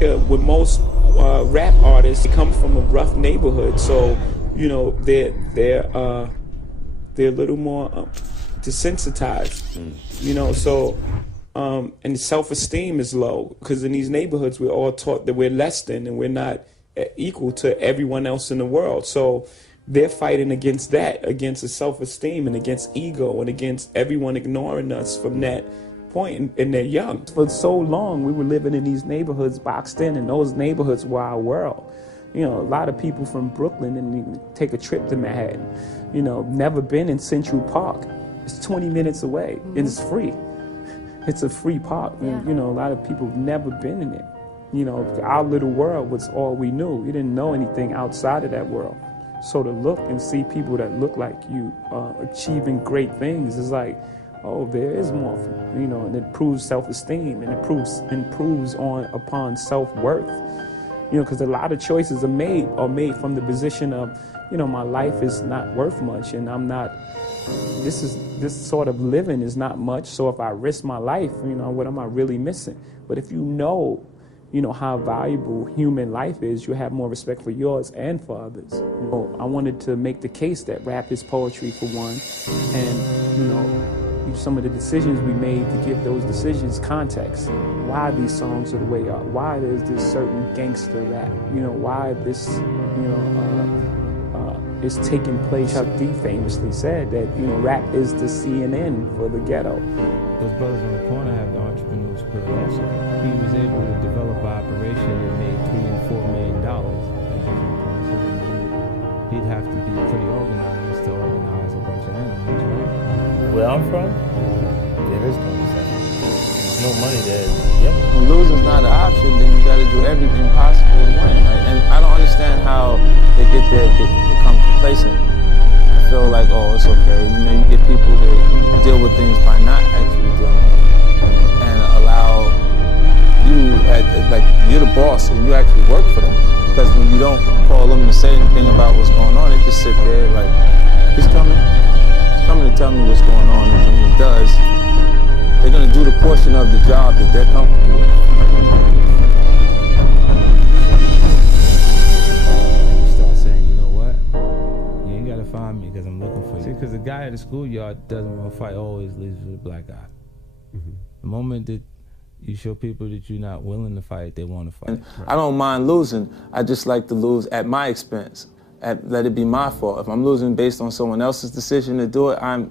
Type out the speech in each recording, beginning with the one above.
with most rap artists, they come from a rough neighborhood, so you know they're a little more desensitized, you know. So and self-esteem is low because in these neighborhoods we're all taught that we're less than and we're not equal to everyone else in the world. So they're fighting against that, against the self-esteem and against ego and against everyone ignoring us from that point, and they're young. For so long we were living in these neighborhoods boxed in, and those neighborhoods were our world. You know, a lot of people from Brooklyn didn't even take a trip to Manhattan, you know, never been in Central Park. It's 20 minutes away and it's free. It's a free park. And, you know, a lot of people have never been in it. You know, our little world was all we knew. We didn't know anything outside of that world. So to look and see people that look like you achieving great things is like, oh, there is more, you know, and it proves self-esteem and it improves upon self-worth. You know, because a lot of choices are made from the position of, you know, my life is not worth much, and I'm not. This sort of living is not much. So if I risk my life, you know, what am I really missing? But if you know how valuable human life is, you have more respect for yours and for others. You know, I wanted to make the case that rap is poetry for one, and you know, some of the decisions we made to give those decisions context. Why these songs are the way they are. Why there's this certain gangster rap. You know, why this, you know, is taking place. Chuck D famously said that, you know, rap is the CNN for the ghetto. Those brothers on the corner have the entrepreneurial spirit also. He was able to develop an operation that made $3 and $4 million at different points. He'd have to be pretty organized to organize a bunch of animals, right? Where I'm from, there is no recession. There's no money there. Yep. When losing's not an option, then you got to do everything possible to win. Like, and I don't understand how they become complacent and feel like, oh, it's okay. You know, you get people that deal with things by not actually dealing with them and allow you, like, you're the boss and you actually work for them. Because when you don't call them to say anything about what's going on, they just sit there like, he's coming to tell me what's going on, and when he does, they're going to do the portion of the job that they're comfortable with. And you start saying, you know what? You ain't got to find me because I'm looking for you. See, because the guy at the schoolyard doesn't want to fight, always leaves with a black eye. The moment that you show people that you're not willing to fight, they want to fight. Right. I don't mind losing. I just like to lose at my expense. Let it be my fault. If I'm losing based on someone else's decision to do it, I'm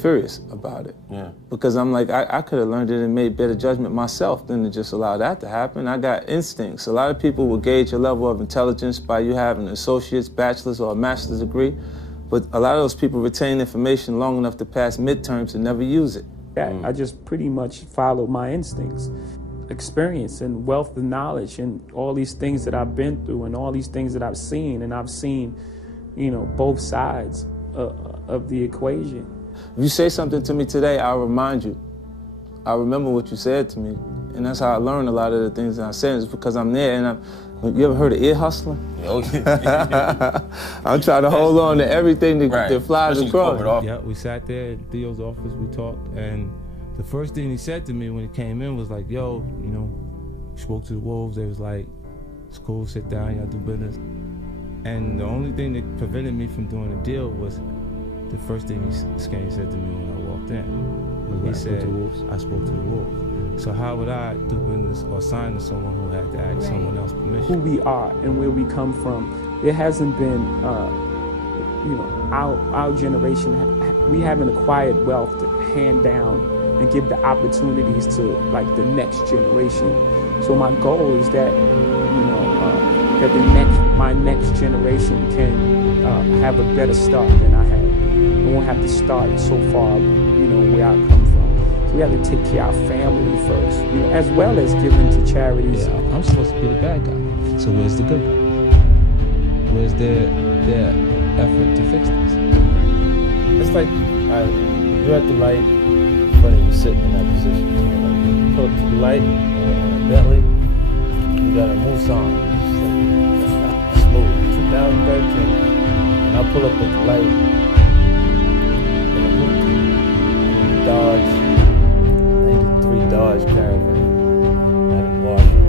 furious about it. Yeah. Because I'm like, I could have learned it and made better judgment myself than to just allow that to happen. I got instincts. A lot of people will gauge your level of intelligence by you having an associate's, bachelor's, or a master's degree, but a lot of those people retain information long enough to pass midterms and never use it. I just pretty much followed my instincts. Experience and wealth of knowledge and all these things that I've been through and all these things that I've seen, and I've seen, you know, both sides of the equation. If you say something to me today, I'll remind you. I'll remember what you said to me, and that's how I learn a lot of the things that I said, is because I'm there. And you ever heard of ear hustling? Oh, yeah. I'm trying to hold on to everything that flies across. Yeah, we sat there at Theo's office, we talked, and the first thing he said to me when he came in was like, yo, you know, spoke to the Wolves. They was like, it's cool, sit down, y'all do business. And the only thing that prevented me from doing a deal was the first thing Skanny said to me when I walked in. He said, I spoke to the Wolves. So how would I do business or sign to someone who had to ask someone else permission? Who we are and where we come from, there hasn't been, you know, our generation, we haven't acquired wealth to hand down and give the opportunities to, like, the next generation. So my goal is that, you know, that my next generation can have a better start than I had. I won't have to start so far, you know, where I come from. So we have to take care of our family first, you know, as well as giving to charities. Yeah, I'm supposed to be the bad guy. So where's the good guy? Where's their effort to fix this? It's like, you're at the light, funny, you're sitting in that position. You pull up to the light in a Bentley, you got a Mulsanne, it's like smooth, 2013. And I pull up at the light in a Dodge, 93 Dodge Caravan, out of Washington.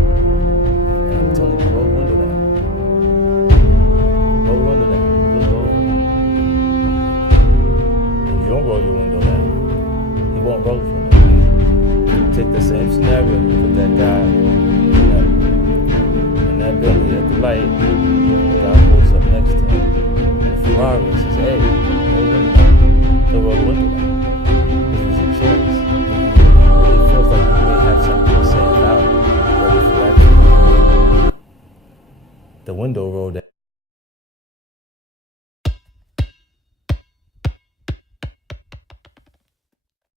that Bentley at the light, the guy pulls up next to him, and the Ferrari says, hey, roll the window down. He'll roll the window down. Because it's a choice. It feels like you may have something to say about it, but if you actually make the window roll down,